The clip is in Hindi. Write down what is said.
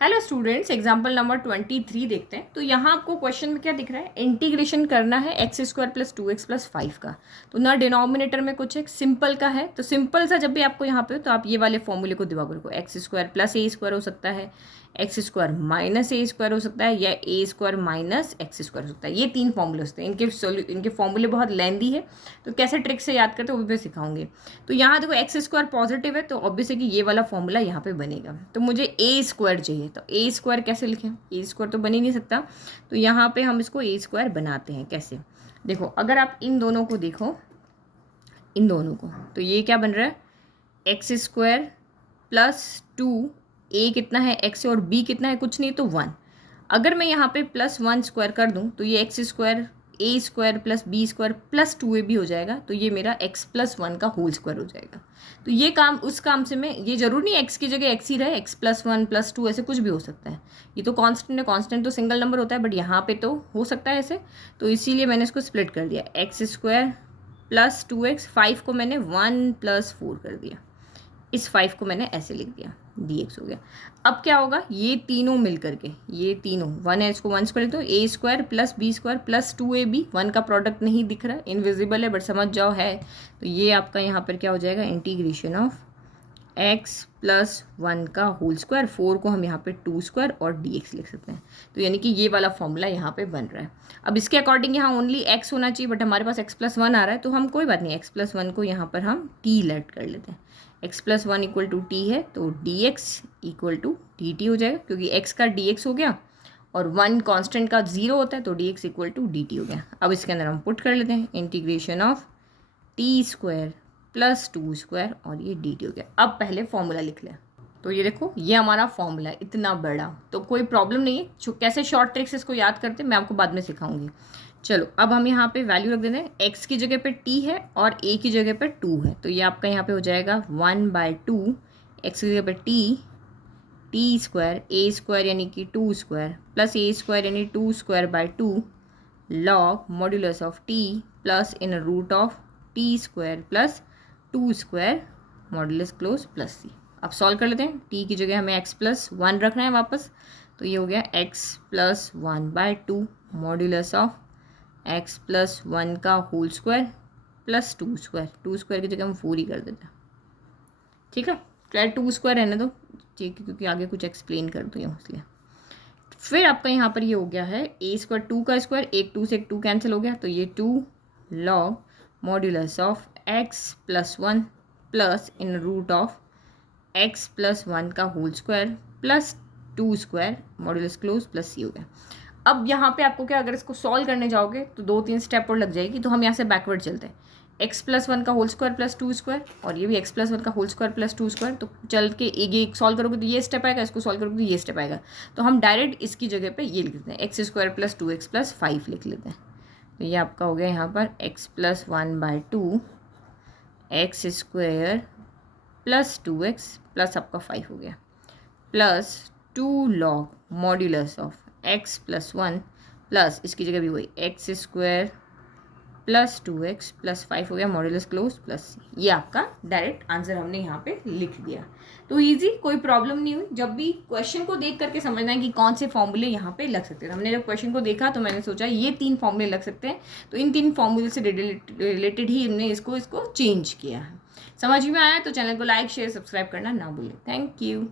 हेलो स्टूडेंट्स, एग्जाम्पल नंबर 23 देखते हैं। तो यहाँ आपको क्वेश्चन में क्या दिख रहा है, इंटीग्रेशन करना है x square plus 2x plus 5 का। तो ना डिनोमिनेटर में कुछ एक सिंपल का है, तो सिंपल सा जब भी आपको यहाँ पे हो तो आप ये वाले फॉर्मूले को दिमाग रखो। एक्स स्क्वायर प्लस ए स्क्वायर हो सकता है, एक्स स्क्वायर माइनस ए स्क्वायर हो सकता है, या ए स्क्वायर माइनस एक्स स्क्वायर हो सकता है। ये तीन फॉर्मूले होते हैं। इनके फॉर्मूले बहुत लेंदी है, तो कैसे ट्रिक से याद करते हैं वो भी सिखाऊंगी। तो यहाँ देखो एक्स स्क्वायर पॉजिटिव है, तो ऑब्वियस है कि ये वाला फॉर्मूला यहाँ पे बनेगा। तो मुझे ए स्क्वायर चाहिए, तो ए स्क्वायर कैसे लिखें, ए स्क्वायर तो बन ही नहीं सकता। तो यहाँ पे हम इसको ए स्क्वायर बनाते हैं। कैसे, देखो अगर आप इन दोनों को देखो, इन दोनों को, तो ये क्या बन रहा है, एक्स स्क्वायर प्लस 2, ए कितना है एक्स और बी कितना है कुछ नहीं तो 1। अगर मैं यहाँ पे प्लस 1 स्क्वायर कर दूँ तो ये x square a square plus b square plus 2a भी हो जाएगा। तो ये मेरा x प्लस 1 का होल स्क्वायर हो जाएगा। तो ये काम उस काम से मैं, ये जरूर नहीं एक्स की जगह एक्स ही रहे, एक्स प्लस 1 प्लस 2 ऐसे कुछ भी हो सकता है। ये तो कांस्टेंट है, कांस्टेंट तो सिंगल नंबर होता है, बट यहाँ पे तो हो सकता है ऐसे। तो इसीलिए मैंने इसको स्प्लिट कर दिया, एक्स स्क्वायर प्लस 2x, 5 को मैंने 1 प्लस 4 कर दिया, इस 5 को मैंने ऐसे लिख दिया, dx हो गया। अब क्या होगा, ये तीनों मिल करके, ये तीनों 1 है, इसको 1 स्क्वायर लिख दो, a square plus b square plus 2ab, 1 का प्रोडक्ट नहीं दिख रहा, इनविजिबल है बट समझ जाओ है। तो ये आपका यहाँ पर क्या हो जाएगा, इंटीग्रेशन ऑफ x प्लस 1 का होल स्क्वायर, 4 को हम यहाँ पे 2 स्क्वायर और dx लिख सकते हैं। तो यानी कि ये वाला फॉर्मूला यहाँ पे बन रहा है। अब इसके अकॉर्डिंग यहाँ ओनली x होना चाहिए, बट हमारे पास x प्लस 1 आ रहा है, तो हम कोई बात नहीं, x प्लस 1 को यहाँ पर हम t लेट कर लेते हैं। x plus 1 equal to T है, तो dx इक्वल टू dt हो जाएगा, क्योंकि x का dx हो गया और 1 कांस्टेंट का 0 होता है, तो dx इक्वल टू dt हो गया। अब इसके अंदर हम पुट कर लेते हैं, integration of T square plus 2 square और ये dt हो गया। अब पहले फॉर्मूला लिख लें। तो ये देखो, ये हमारा फॉर्मूला है इतना बड़ा, तो कोई प्रॉब्लम नहीं है। कैसे शॉर्ट ट्रिक्स इसको याद करते हैं मैं आपको बाद में सिखाऊंगी। चलो अब हम यहाँ पे वैल्यू रख देते हैं, x की जगह पे t है और a की जगह पे 2 है, तो ये आपका यहाँ पे हो जाएगा 1/2, x की जगह पे t स्क्वायर, a स्क्वायर यानी कि 2 स्क्वायर प्लस a स्क्वायर यानी 2 square by 2 log modulus of t plus in root of t square plus 2 square modulus close plus c। अब सॉल्व कर लेते हैं, t की जगह हमें x प्लस 1 रखना है वापस, तो ये हो गया x plus 1/2 modulus of x plus 1 का whole square plus 2 square, 2 square की जगह हम 4 ही कर देते हैं। ठीक है, चाहे 2 स्क्वायर रहने दो, ठीक है, क्योंकि आगे कुछ एक्सप्लेन कर दूँ इसलिए। फिर आपका यहाँ पर ये हो गया है a स्क्वायर 2 का स्क्वायर, एक 2 से एक 2 कैंसिल हो गया, तो ये 2 log modulus of x plus 1 plus in root of x plus 1 का whole square plus 2 square modulus close plus c हो गया। अब यहाँ पे आपको क्या, अगर इसको सॉल्व करने जाओगे तो 2-3 स्टेप और लग जाएगी, तो हम यहाँ से बैकवर्ड चलते हैं, x प्लस 1 का होल स्क्वायर प्लस 2 स्क्वायर और ये भी x प्लस 1 का होल स्क्वायर प्लस 2 स्क्वायर। तो चल के एक सॉल्व करोगे तो ये स्टेप आएगा, इसको सॉल्व करोगे तो ये स्टेप आएगा। तो हम डायरेक्ट इसकी जगह पे ये लिख देते हैं, x square plus 2x plus 5 लिख लेते हैं। तो ये आपका हो गया यहाँ पर x plus 1/2 x square plus 2x plus आपका 5 हो गया plus 2 log modulus of x plus 1 plus इसकी जगह भी वही x square plus 2x plus 5 हो गया मॉड्यूलस क्लोज प्लस c। ये आपका डायरेक्ट आंसर हमने यहाँ पे लिख दिया। तो इजी, कोई प्रॉब्लम नहीं हुई। जब भी क्वेश्चन को देख करके समझना है कि कौन से फॉर्मूले यहाँ पे लग सकते हैं। हमने जब क्वेश्चन को देखा तो मैंने सोचा ये 3 फॉर्मूले लग सकते हैं, तो इन 3 फॉर्मूले से रिलेटेड ही हमने इसको चेंज किया है। समझ में आया तो चैनल को लाइक शेयर सब्सक्राइब करना ना भूलें। Thank you.